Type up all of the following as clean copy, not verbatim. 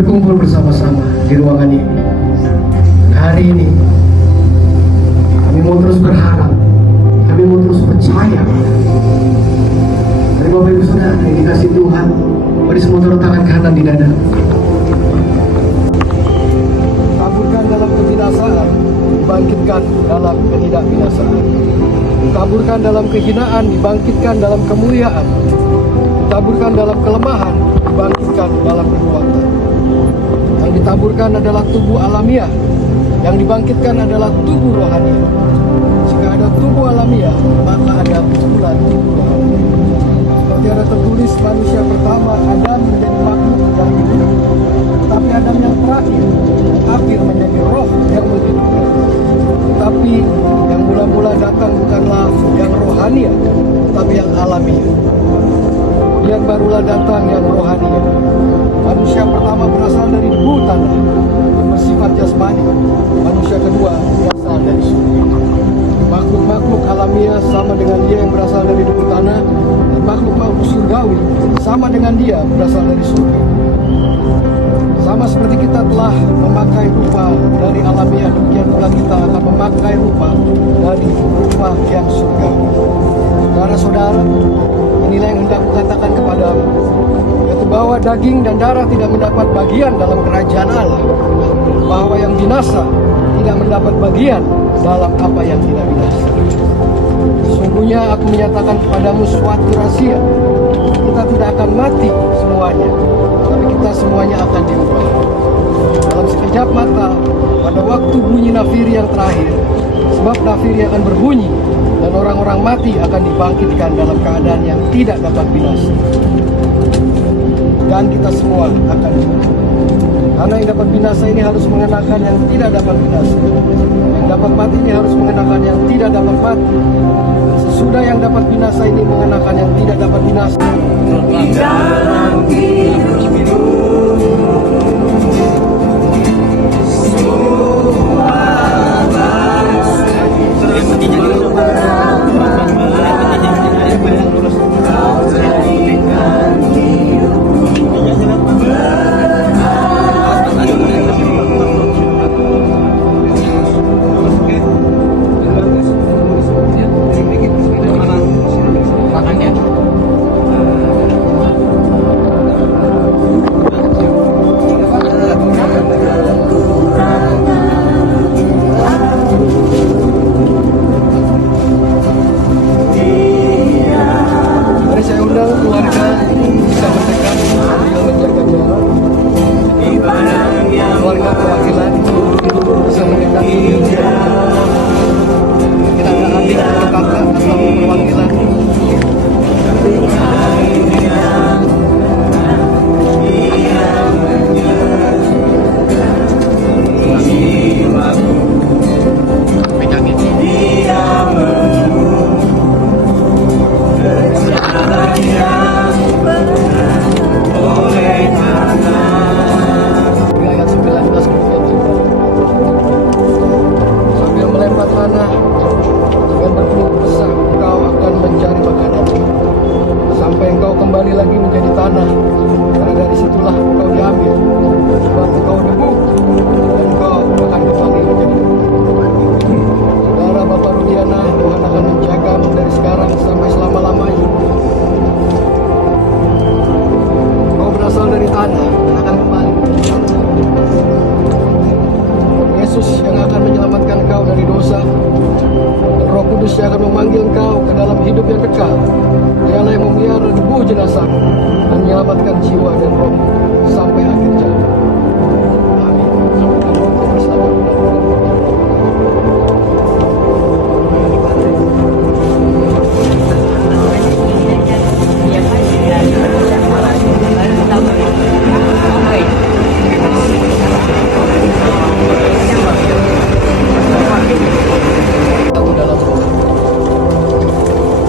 berkumpul bersama-sama di ruangan ini. Hari ini kami mau terus berharap, kami mau terus percaya. Dari Bapak Ibu Saudara yang dikasih Tuhan, mari semua turun tangan kanan di dada. Taburkan dalam kebinasaan, dibangkitkan dalam ketidakbinasaan. Taburkan dalam kehinaan, dibangkitkan dalam kemuliaan. Ditaburkan dalam kelemahan, dibangkitkan dalam kekuatan. Yang ditaburkan adalah tubuh alamiah, yang dibangkitkan adalah tubuh rohani. Jika ada tubuh alamiah, maka ada pula tubuh rohani. Seperti ada tertulis, manusia pertama Adam menjadi makhluk yang hidup, tetapi Adam yang terakhir menjadi roh yang menghidupkan. Tetapi yang mula-mula datang bukanlah yang rohani, tetapi yang alami. Kemudian barulah datang yang rohani. Manusia pertama berasal dari debu tanah, bersifat jasmani. Manusia kedua berasal dari surga. Makhluk-makhluk alamiah sama dengan dia yang berasal dari debu tanah, dan makhluk-makhluk surgawi sama dengan dia berasal dari surga. Sama seperti kita telah memakai rupa dari alamiah, demikian pula kita akan memakai rupa dari rupa yang surgawi. Saudara-saudara, inilah yang hendak kukatakan kepadamu, yaitu bahwa daging dan darah tidak mendapat bagian dalam kerajaan Allah, bahwa yang binasa tidak mendapat bagian dalam apa yang tidak binasa. Sesungguhnya aku menyatakan kepadamu suatu rahasia, kita tidak akan mati semuanya, tapi kita semuanya akan diubah. Dalam sekejap mata, pada waktu bunyi nafiri yang terakhir, sebab nafiri akan berbunyi, dan orang-orang mati akan dibangkitkan dalam keadaan yang tidak dapat binasa. Dan kita semua akan diubah. Karena yang dapat binasa ini harus mengenakan yang tidak dapat binasa. Yang dapat mati ini harus mengenakan yang tidak dapat mati. Sesudah yang dapat binasa ini mengenakan yang tidak dapat binasa. Di dalam hidupku semua bangsa kau jadikan hidupku Mari saya undang keluarga bisa mendekat sambil menjaga jarak. Keluarga perwakilan bisa mendekat. Kita ada adik atau kakak atau perwakilan. Ayat 19 sambil melempar tanah dengan berkeluh kesah, engkau akan mencari makanan sampai engkau kembali lagi menjadi tanah, karena dari situlah engkau diambil, sebab engkau debu dan engkau akan kembali menjadi debu. Saudara Bapak Rudiana, Tuhan akan menjagamu dari sekarang sampai selama-lamanya. Kau berasal dari tanah dan akan kembali menjadi tanah. Yesus yang akan menyelamatkan kau dari dosa, dan Roh Kudus yang akan memanggil kau ke dalam hidup yang kekal. Dialah yang memelihara debu jenazah dan menyelamatkan jiwa dan roh sampai akhir zaman. Amin. Dan roh bersama-sama.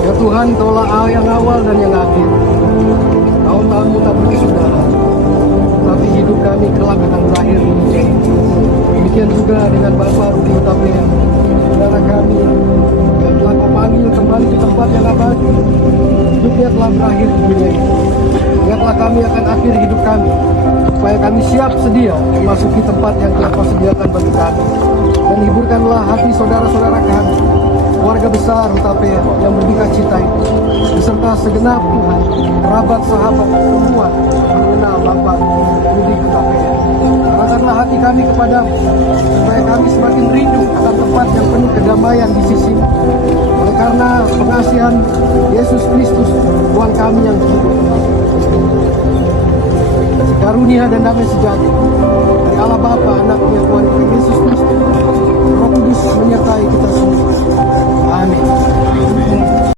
Ya Tuhan, Kaulah yang awal dan yang akhir. Tahun-tahunmu tak pergi saudara, tapi hidup kami kelak akan berakhir. Demikian juga dengan Bapak Rudi Utapia, saudara kami yang telah Kau panggil kembali ke tempat yang abadi. Hidupnya telah berakhir di dunia ini. Ingatlah kami akan akhir hidup kami. supaya kami siap sedia memasuki tempat yang telah Kau sediakan bagi kami. Dan hiburkanlah hati saudara-saudara kami, keluarga besar Hutapea yang berduka cita itu, beserta segenap Tuhan, kerabat, sahabat, semua mengenal Bapak Budi Hutapea. Arahkanlah hati kami kepadamu, supaya kami semakin rindu akan tempat yang penuh kedamaian di sisimu. Oleh karena pengasihan Yesus Kristus, Tuhan kami yang hidup. Karunia dan damai sejahtera dari Allah Bapa, Anaknya, Tuhan kita Yesus Kristus, Roh Kudus menyertai kita semua. Amin.